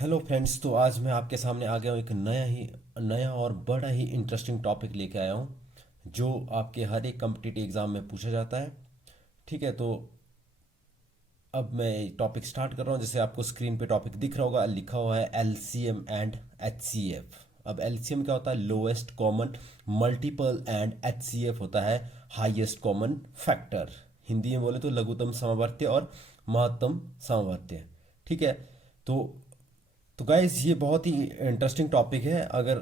Hello friends. तो आज मैं आपके सामने आ गया हूँ एक नया और बड़ा ही इंटरेस्टिंग टॉपिक लेके आया हूँ जो आपके हर एक कम्पिटिटिव एग्ज़ाम में पूछा जाता है। ठीक है, तो अब मैं टॉपिक स्टार्ट कर रहा हूँ। जैसे आपको स्क्रीन पे टॉपिक दिख रहा होगा, लिखा हुआ है एलसीएम एंड एचसीएफ। अब एलसीएम क्या होता है? Lowest common multiple. And HCF होता है हाईएस्ट कॉमन फैक्टर। हिंदी में बोले तो लघुत्तम समवर्ती और महत्तम समवर्ती। ठीक है, तो गाइस ये बहुत ही इंटरेस्टिंग टॉपिक है। अगर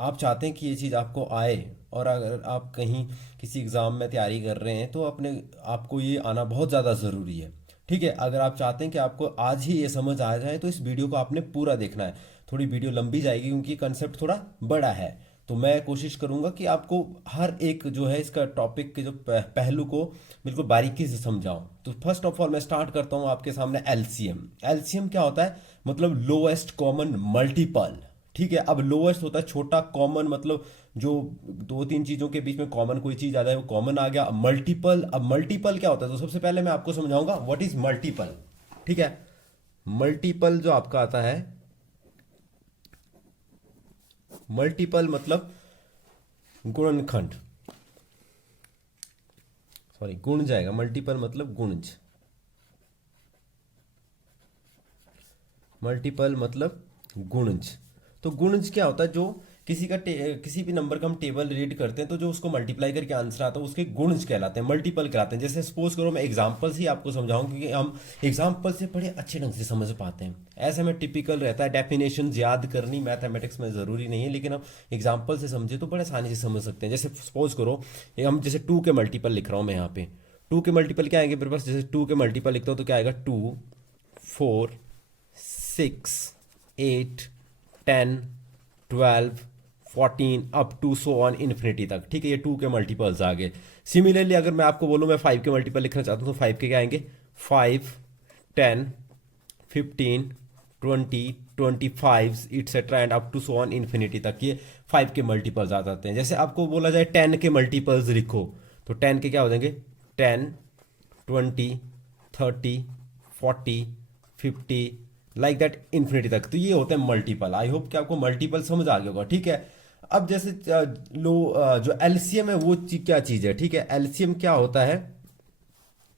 आप चाहते हैं कि ये चीज़ आपको आए और अगर आप कहीं किसी एग्ज़ाम में तैयारी कर रहे हैं तो आपको ये आना बहुत ज़्यादा ज़रूरी है। ठीक है, अगर आप चाहते हैं कि आपको आज ही ये समझ आ जाए तो इस वीडियो को आपने पूरा देखना है। थोड़ी वीडियो लंबी जाएगी क्योंकि कंसेप्ट थोड़ा बड़ा है। तो मैं कोशिश करूंगा कि आपको हर एक जो है इसका टॉपिक के जो पहलू को बिल्कुल बारीकी से समझाऊं। तो फर्स्ट ऑफ ऑल मैं स्टार्ट करता हूं आपके सामने एलसीएम। एलसीएम क्या होता है? मतलब लोएस्ट कॉमन मल्टीपल। ठीक है, अब लोएस्ट होता है छोटा, कॉमन मतलब जो दो तीन चीजों के बीच में कॉमन कोई चीज आ जाए वो कॉमन आ गया। मल्टीपल, अब मल्टीपल क्या होता है? तो सबसे पहले मैं आपको समझाऊंगा व्हाट इज मल्टीपल। ठीक है, मल्टीपल जो आपका आता है, मल्टीपल मतलब गुणनखंड। सॉरी, गुण जाएगा। मल्टीपल मतलब गुणज। मल्टीपल मतलब गुणज। तो गुणज क्या होता है? जो किसी भी नंबर का हम टेबल रीड करते हैं तो जो उसको मल्टीप्लाई करके आंसर आता है उसके गुणज कहलाते हैं, मल्टीपल कहलाते हैं। जैसे सपोज करो मैं एग्जांपल्स ही आपको समझाऊं क्योंकि हम एग्जांपल से बड़े अच्छे ढंग से समझ पाते हैं। ऐसे में टिपिकल रहता है, डेफिनेशन याद करनी मैथमेटिक्स में ज़रूरी नहीं है, लेकिन हम एग्जाम्पल से समझे तो बड़े आसानी से समझ सकते हैं। जैसे सपोज करो हम जैसे टू के मल्टीपल लिख रहा हूँ मैं यहाँ पे। टू के मल्टीपल क्या आएंगे मेरे पास? जैसे टू के मल्टीपल लिखता हूँ तो क्या आएगा? Two, four, 6, 8, 10, 12, 14 up to so on infinity तक। ठीक है, ये टू के मल्टीपल्स आ गए। सिमिलरली अगर मैं आपको बोलूँ मैं फाइव के मल्टीपल लिखना चाहता हूँ तो फाइव के क्या आएंगे? 5, 10, 15, 20, 25 etcetera and up to so on infinity तक ये फाइव के मल्टीपल्स आ जाते हैं। जैसे आपको बोला जाए 10 के मल्टीपल्स लिखो तो 10 के क्या हो जाएंगे? 10, 20, 30, 40, 50, लाइक दैट इन्फिनिटी तक। तो ये होते हैं मल्टीपल। आई होप कि आपको मल्टीपल समझ आ गया होगा। ठीक है, अब जैसे जो एलसीएम है वो क्या चीज़ है? ठीक है, एलसीएम क्या होता है?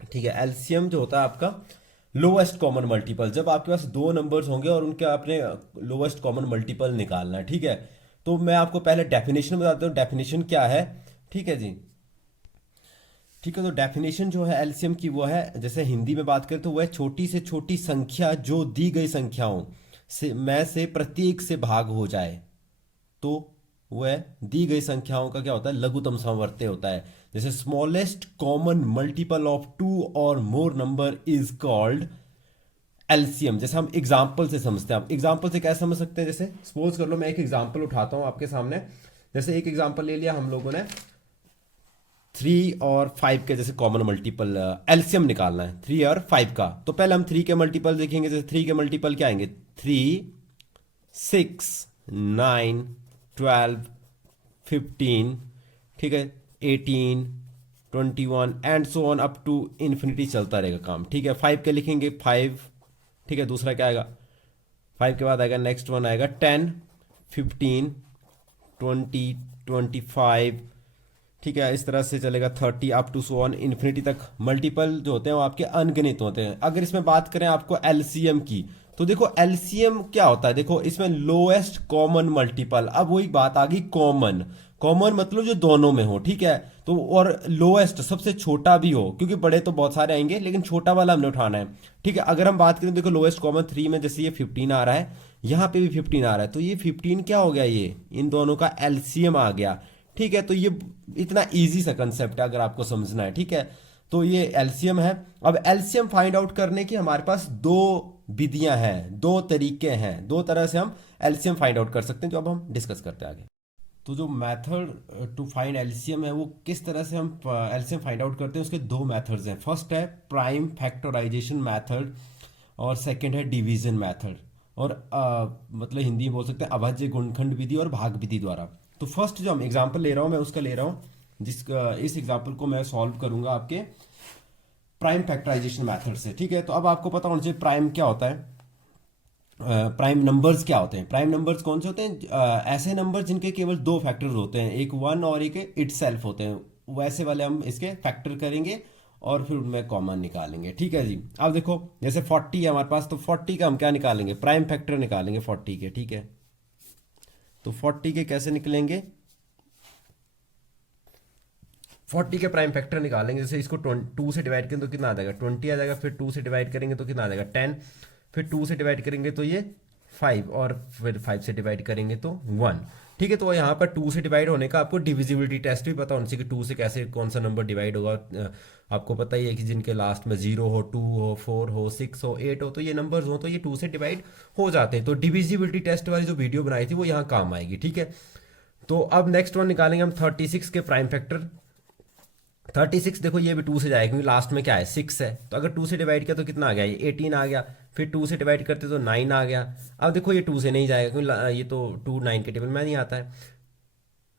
ठीक है, एलसीएम जो होता है आपका लोएस्ट कॉमन मल्टीपल। जब आपके पास दो नंबर्स होंगे और उनके आपने लोएस्ट कॉमन मल्टीपल निकालना है। ठीक है, तो मैं आपको पहले डेफिनेशन बताता हूँ डेफिनेशन क्या है। ठीक है जी। ठीक है, तो डेफिनेशन जो है एलसीएम की वो है, जैसे हिंदी में बात करें तो वह छोटी से छोटी संख्या जो दी गई संख्याओं से में से प्रत्येक से भाग हो जाए तो वह दी गई संख्याओं का क्या होता है? लघुत्तम समवर्ती होता है। जैसे smallest common multiple of two और more number is called LCM. जैसे हम एग्जाम्पल से समझते हैं। आप एग्जाम्पल से क्या समझ सकते हैं? जैसे सपोज कर लो मैं एक एग्जाम्पल उठाता हूं आपके सामने। जैसे एक एग्जाम्पल ले लिया हम लोगों ने, थ्री और फाइव के जैसे कॉमन मल्टीपल एलसीएम निकालना है, थ्री और फाइव का। तो पहले हम थ्री के मल्टीपल देखेंगे। जैसे थ्री के मल्टीपल क्या आएंगे? थ्री, 6, 9, 12, 15। ठीक है, 18, 21 and so on up to infinity चलता रहेगा काम। ठीक है, फाइव के लिखेंगे, फाइव। ठीक है, दूसरा क्या आएगा? फाइव के बाद आएगा नेक्स्ट वन आएगा 10, 15, 20, 25। ठीक है, इस तरह से चलेगा 30 up to so on infinity तक। मल्टीपल जो होते हैं वो आपके अनगिनत होते हैं। अगर इसमें बात करें आपको एलसीएम की, तो देखो एलसीएम क्या होता है? देखो इसमें लोएस्ट कॉमन मल्टीपल। अब वही बात आ गई, कॉमन। कॉमन मतलब जो दोनों में हो। ठीक है, तो और लोएस्ट सबसे छोटा भी हो, क्योंकि बड़े तो बहुत सारे आएंगे लेकिन छोटा वाला हमने उठाना है। ठीक है, अगर हम बात करें देखो लोएस्ट कॉमन थ्री में जैसे ये 15 आ रहा है, यहाँ पे भी 15 आ रहा है, तो ये 15 क्या हो गया? ये इन दोनों का एलसीएम आ गया। ठीक है, तो ये इतना इजी सा कंसेप्ट है अगर आपको समझना है। ठीक है, तो ये एलसीएम है। अब एलसीएम फाइंड आउट करने की हमारे पास दो विधियां हैं, दो तरीके हैं, दो तरह से हम एलसीएम फाइंड आउट कर सकते हैं जो अब हम डिस्कस करते हैं आगे। तो जो मेथड टू फाइंड एलसीएम है वो किस तरह से हम एलसीएम फाइंड आउट करते हैं, उसके दो मेथड्स हैं। फर्स्ट है प्राइम फैक्टराइजेशन मेथड और सेकंड है डिवीजन मेथड, और मतलब हिंदी में बोल सकते हैं अभाज्य गुणनखंड विधि और भाग विधि द्वारा। तो फर्स्ट जो हम एग्जांपल ले रहा हूं मैं उसका ले रहा हूं, इस एग्जांपल को मैं सॉल्व करूंगा आपके प्राइम फैक्टराइजेशन मेथड से। ठीक है, तो अब आपको पता होना चाहिए प्राइम क्या होता है। प्राइम नंबर्स क्या होते हैं? प्राइम नंबर्स कौन से होते हैं? ऐसे नंबर जिनके केवल दो फैक्टर्स होते हैं, एक वन और एक इट सेल्फ होते हैं, वैसे वाले हम इसके फैक्टर करेंगे और फिर उनमें कॉमन निकालेंगे। ठीक है जी। अब देखो जैसे 40 है हमारे पास, तो 40 का हम क्या निकालेंगे? प्राइम फैक्टर निकालेंगे 40 के। ठीक है, तो 40 के कैसे निकलेंगे? 40 के प्राइम फैक्टर निकालेंगे, जैसे इसको 2 से डिवाइड करें तो कितना आ जाएगा? 20 आ जाएगा। फिर 2 से डिवाइड करेंगे तो कितना आ जाएगा? 10। फिर 2 से डिवाइड करेंगे तो ये 5, और फिर 5 से डिवाइड करेंगे तो 1। ठीक है, तो यहाँ पर 2 से डिवाइड होने का आपको डिविजिबिलिटी टेस्ट भी पता होना चाहिए कि 2 से कैसे कौन सा नंबर डिवाइड होगा। आपको पता ही है कि जिनके लास्ट में 0 हो, 2 हो, 4 हो, 6 हो, 8 हो, तो ये नंबर्स हो तो ये 2 से डिवाइड हो जाते हैं। तो डिविजिबिलिटी टेस्ट वाली जो वीडियो बनाई थी वो यहाँ काम आएगी। ठीक है, तो अब नेक्स्ट वन निकालेंगे हम 36 के प्राइम फैक्टर। 36 देखो ये भी 2 से जाएगा क्योंकि लास्ट में क्या है? 6 है। तो अगर 2 से डिवाइड किया तो कितना आ गया? ये 18 आ गया। फिर 2 से डिवाइड करते तो 9 आ गया। अब देखो ये 2 से नहीं जाएगा क्योंकि ये तो 2 9 के टेबल में नहीं आता है।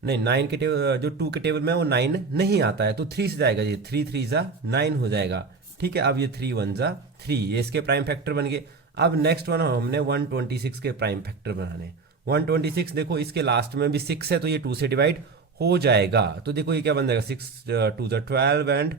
नहीं, 9 के टेबल, जो 2 के टेबल में है वो 9 नहीं आता है, तो 3 से जाएगा। ये 3 3 जा 9 हो जाएगा। ठीक है, अब ये 3 1 जा 3, ये इसके प्राइम फैक्टर बन गए। अब नेक्स्ट वन हमने 126 के प्राइम फैक्टर बनाने। 126 देखो इसके लास्ट में भी 6 है, तो ये 2 से डिवाइड हो जाएगा। तो देखो ये क्या बन जाएगा? 6 2 जा 12 एंड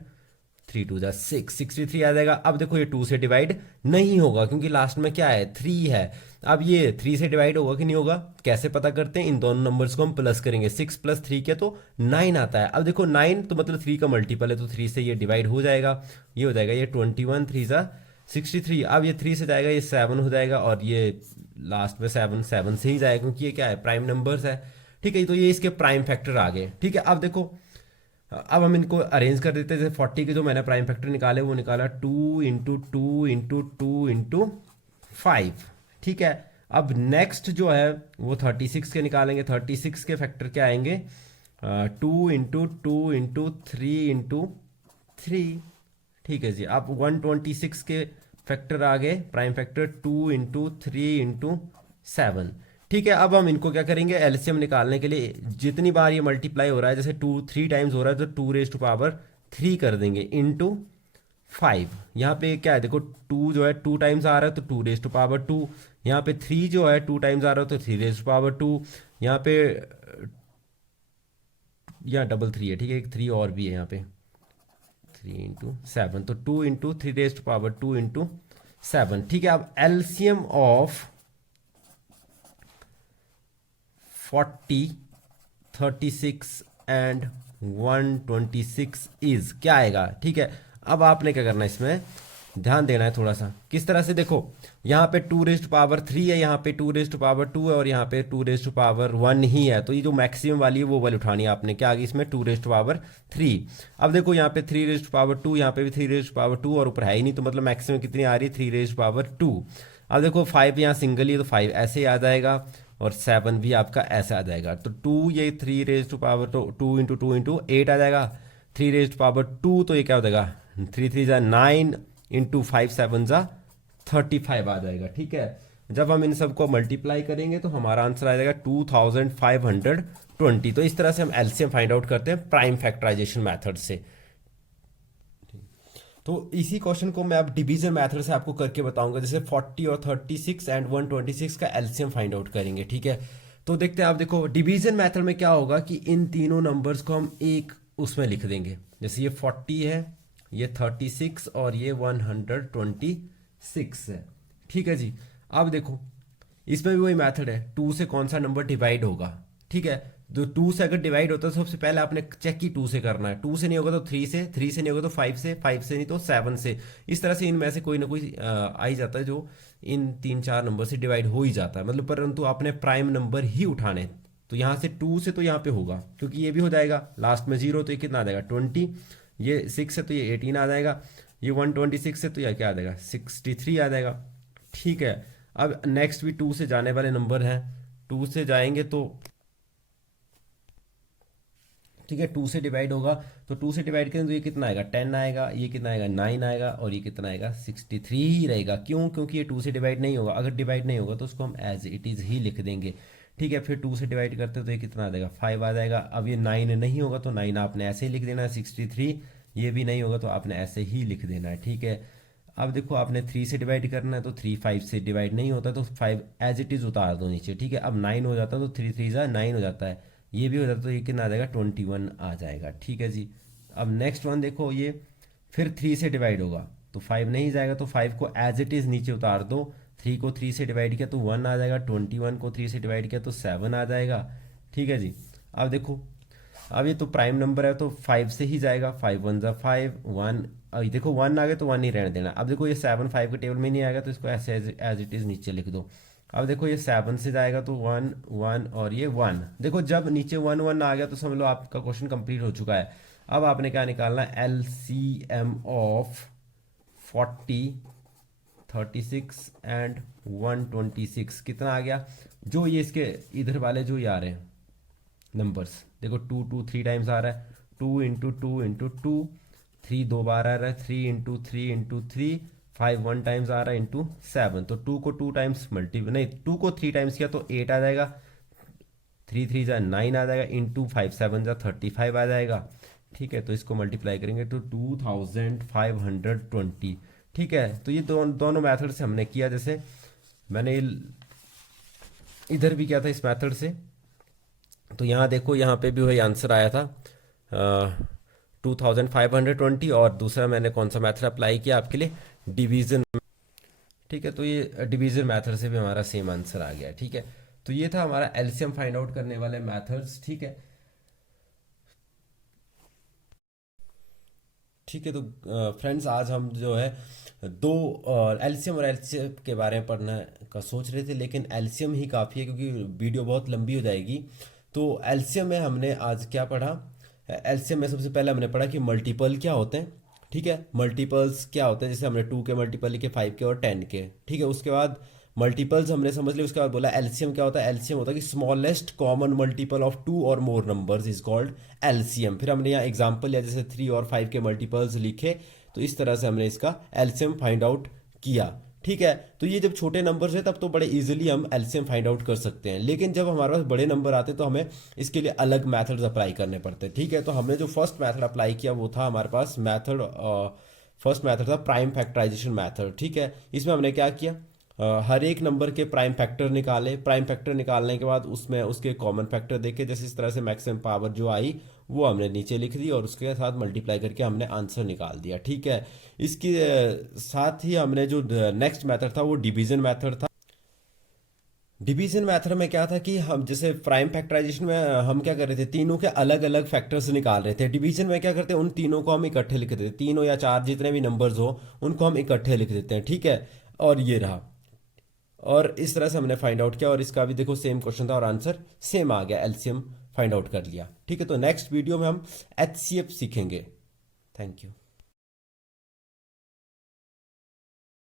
3 2 जा 6, 63 आ जाएगा। अब देखो ये 2 से डिवाइड नहीं होगा क्योंकि लास्ट में क्या है? 3 है। अब ये 3 से डिवाइड होगा कि नहीं होगा? कैसे पता करते हैं? इन दोनों नंबर्स को हम प्लस करेंगे। 6 प्लस 3 किया तो 9 आता है। अब देखो 9 तो मतलब 3 का मल्टीपल है, तो 3 से ये डिवाइड हो जाएगा। ये हो जाएगा ये 21 3 जा 63। अब ये 3 से जाएगा, ये 7 हो जाएगा, और ये लास्ट में 7 7 से ही जाएगा क्योंकि ये क्या है? प्राइम नंबर्स है। ठीक है, तो ये इसके प्राइम फैक्टर आ गए। ठीक है, अब देखो अब हम इनको अरेंज कर देते हैं। जैसे 40 के जो मैंने प्राइम फैक्टर निकाले वो निकाला 2 इंटू 2 इंटू 2 इंटू 5। ठीक है, अब नेक्स्ट जो है वो 36 के निकालेंगे। 36 के फैक्टर क्या आएंगे? 2 इंटू 2 इंटू 3 इंटू 3। ठीक है जी, अब 126 के फैक्टर आ गए प्राइम फैक्टर 2 इंटू 3 इंटू 7। ठीक है, अब हम इनको क्या करेंगे? एलसीएम निकालने के लिए जितनी बार ये मल्टीप्लाई हो रहा है, जैसे 3 टाइम्स हो रहा है तो 2 कर देंगे इंटू 5। यहाँ पे क्या है? देखो 2 जो है 2 टाइम्स आ रहा है तो 2 यहाँ पे 3 जो है 2 टाइम्स आ रहा है तो 3 यहाँ पे यहाँ डबल 3 है। ठीक है, एक 3 और भी है यहाँ पे, 3 इंटू 7, तो 2 इंटू 3 टू पावर 2 इंटू 7। ठीक है, अब एलसीएम ऑफ 40 36 एंड 126 इज क्या आएगा? ठीक है, अब आपने क्या करना है? इसमें ध्यान देना है थोड़ा सा। किस तरह से? देखो यहाँ पे 2 रेज़ टू पावर 3 है, यहाँ पे 2 रेज़ टू पावर 2 है, और यहाँ पे 2 रेज़ टू पावर 1 ही है। तो ये जो मैक्सिमम वाली है वो वाली उठानी है आपने। क्या आ गई इसमें? 2 रेज़ टू पावर 3। अब देखो यहाँ पे 3 रेज़ टू पावर 2, यहाँ पे भी 3 रेज़ टू पावर 2, और ऊपर है ही नहीं, तो मतलब मैक्सिमम कितनी आ रही है? 3 रेज़ टू पावर 2। अब देखो 5 यहाँ सिंगल ही है तो 5 ऐसे ही आ जाएगा, और 7 भी आपका ऐसा आ जाएगा। तो 2 ये 3 रेज़ टू पावर, तो 2 इंटू 8 आ जाएगा। 3 रेज़ टू पावर 2, तो ये क्या हो जाएगा? 3 3 जा 9 इंटू 5 7 जा 35 आ जाएगा। ठीक है, जब हम इन सबको मल्टीप्लाई करेंगे तो हमारा आंसर आ जाएगा 2520। तो इस तरह से हम एलसीएम फाइंड आउट करते हैं प्राइम फैक्टराइजेशन मेथड से। तो इसी क्वेश्चन को मैं अब डिवीजन मेथड से आपको करके बताऊंगा, जैसे 40 और 36 एंड 126 का एलसीएम फाइंड आउट करेंगे। ठीक है, तो देखते हैं आप। देखो डिवीजन मेथड में क्या होगा कि इन तीनों नंबर्स को हम एक उसमें लिख देंगे। जैसे ये 40 है, ये 36 और ये 126 है। ठीक है जी, अब देखो इसमें भी वही मेथड है, 2 से कौन सा नंबर डिवाइड होगा। ठीक है, तो 2 से अगर डिवाइड होता है तो सबसे पहले आपने चेक की 2 से करना है। 2 से नहीं होगा तो 3 से, 3 से नहीं होगा तो 5 से, 5 से नहीं तो 7 से। इस तरह से इनमें से कोई ना कोई आ ही जाता है जो इन 3 4 नंबर से डिवाइड हो ही जाता है, मतलब परंतु आपने प्राइम नंबर ही उठाने। तो यहाँ से 2 से तो यहाँ पे होगा क्योंकि ये भी हो जाएगा, लास्ट में 0 तो ये कितना आ जाएगा? 20। ये 6 है तो ये 18 आ जाएगा। ये 126 है तो यह क्या आ जाएगा? 63 आ जाएगा। ठीक है, अब नेक्स्ट भी 2 से जाने वाले नंबर हैं। 2 से जाएंगे तो ठीक है, 2 से डिवाइड होगा, तो 2 से डिवाइड करें तो ये कितना आएगा? 10 आएगा। ये कितना आएगा? 9 आएगा। और ये कितना आएगा? 63 ही रहेगा। क्यों? क्योंकि ये 2 से डिवाइड नहीं होगा। अगर डिवाइड नहीं होगा तो उसको हम एज इट इज़ ही लिख देंगे। ठीक है, फिर 2 से डिवाइड करते तो ये कितना आ जाएगा? 5 आ जाएगा। अब ये 9 नहीं होगा तो 9 आपने ऐसे ही लिख देना है। 63 ये भी नहीं होगा तो आपने ऐसे ही लिख देना है। ठीक है, अब देखो आपने 3 से डिवाइड करना है, तो 3 5 से डिवाइड नहीं होता, तो 5 एज इट इज़ उतार दो नीचे, ठीक है। अब 9 हो जाता है, तो 3 3 जा 9 हो जाता है, ये भी हो जाता है, तो ये कितना आ जाएगा 21 आ जाएगा, ठीक है जी। अब नेक्स्ट वन देखो, ये फिर 3 से डिवाइड होगा तो 5 नहीं जाएगा, तो 5 को एज इट इज़ नीचे उतार दो, 3 को 3 से डिवाइड किया तो 1 आ जाएगा, 21 को 3 से डिवाइड किया तो 7 आ जाएगा, ठीक है जी। अब देखो, अब ये तो प्राइम नंबर है तो 5 से ही जाएगा, 5 1 जा 5 1, अब देखो 1 आ गया तो 1 ही रहने देना। अब देखो ये 7 5 के टेबल में नहीं आएगा, तो इसको ऐसे एज इट इज़ नीचे लिख दो। अब देखो ये 7 से जाएगा तो 1 1 और ये 1, देखो जब नीचे 1 1 आ गया तो समझ लो आपका क्वेश्चन कंप्लीट हो चुका है। अब आपने क्या निकालना है, LCM ऑफ 40 36 एंड 126 कितना आ गया, जो ये इसके इधर वाले जो ये आ रहे हैं नंबर्स, देखो 2 2 3 टाइम्स आ रहा है, 2 इंटू 2 इंटू 2, 3 2 बार आ रहा है, 3 इंटू 3 इंटू 3, 5 1 टाइम्स आ रहा है इंटू 7, तो 2 को 2 टाइम्स नहीं 2 को 3 टाइम्स किया तो 8 आ जाएगा, 3 3 जा 9 आ जाएगा, इंटू 5 7 जा 35 आ जाएगा, ठीक है। तो इसको मल्टीप्लाई करेंगे तो 2520, ठीक है। तो ये दोनों मेथड से हमने किया, जैसे मैंने इधर भी किया था इस मेथड से। तो यहाँ देखो, यहाँ पे भी वही आंसर आया था 2520, और दूसरा मैंने कौन सा मेथड अप्लाई किया आपके लिए, डिवीज़न, ठीक है। तो ये डिवीज़न मेथड से भी हमारा सेम आंसर आ गया, ठीक है। तो ये था हमारा एलसीएम फाइंड आउट करने वाले मेथड्स, ठीक है। ठीक है, तो फ्रेंड्स आज हम जो है दो एलसीएम और एलसीएम के बारे में पढ़ने का सोच रहे थे, लेकिन एलसीएम ही काफ़ी है क्योंकि वीडियो बहुत लंबी हो जाएगी। तो एलसीएम में हमने आज क्या पढ़ा, एलसीएम में सबसे पहले हमने पढ़ा कि मल्टीपल क्या होते हैं, ठीक है। मल्टीपल्स क्या होते हैं, जैसे हमने 2 के मल्टीपल लिखे, 5 के और 10 के, ठीक है। उसके बाद मल्टीपल्स हमने समझ लिया, उसके बाद बोला एलसीएम क्या होता है, एलसीएम होता है कि स्मॉलेस्ट कॉमन मल्टीपल ऑफ 2 और मोर नंबर्स इज कॉल्ड एलसीएम। फिर हमने यहाँ एग्जांपल लिया, जैसे 3 और 5 के मल्टीपल्स लिखे, तो इस तरह से हमने इसका एलसीएम फाइंड आउट किया, ठीक है। तो ये जब छोटे नंबर्स है तब तो बड़े इजीली हम एलसीएम फाइंड आउट कर सकते हैं, लेकिन जब हमारे पास बड़े नंबर आते हैं तो हमें इसके लिए अलग मेथड्स अप्लाई करने पड़ते हैं, ठीक है। तो हमने जो फर्स्ट मेथड अप्लाई किया वो था हमारे पास फर्स्ट मेथड था प्राइम फैक्टराइजेशन मेथड, ठीक है। इसमें हमने क्या किया, हर एक नंबर के प्राइम फैक्टर निकाले, प्राइम फैक्टर निकालने के बाद उसमें उसके कॉमन फैक्टर देखे, जैसे इस तरह से मैक्सिमम पावर जो आई वो हमने नीचे लिख दी और उसके साथ मल्टीप्लाई करके हमने आंसर निकाल दिया, ठीक है। इसके साथ ही हमने जो नेक्स्ट मेथड था वो डिवीजन मेथड था। डिवीजन मेथड में क्या था कि हम जैसे प्राइम फैक्टराइजेशन में हम क्या कर रहे थे, तीनों के अलग अलग फैक्टर्स निकाल रहे थे। डिवीजन में क्या करते हैं, उन तीनों को हम इकट्ठे लिख देते हैं, तीनों या चार जितने भी नंबर्स हो उनको हम इकट्ठे लिख देते हैं, ठीक है। और ये रहा, और इस तरह से हमने फाइंड आउट किया, और इसका भी देखो सेम क्वेश्चन था और आंसर सेम आ गया, एलसीएम फाइंड आउट कर लिया, ठीक है। तो नेक्स्ट वीडियो में हम एचसीएफ सीखेंगे। Thank you.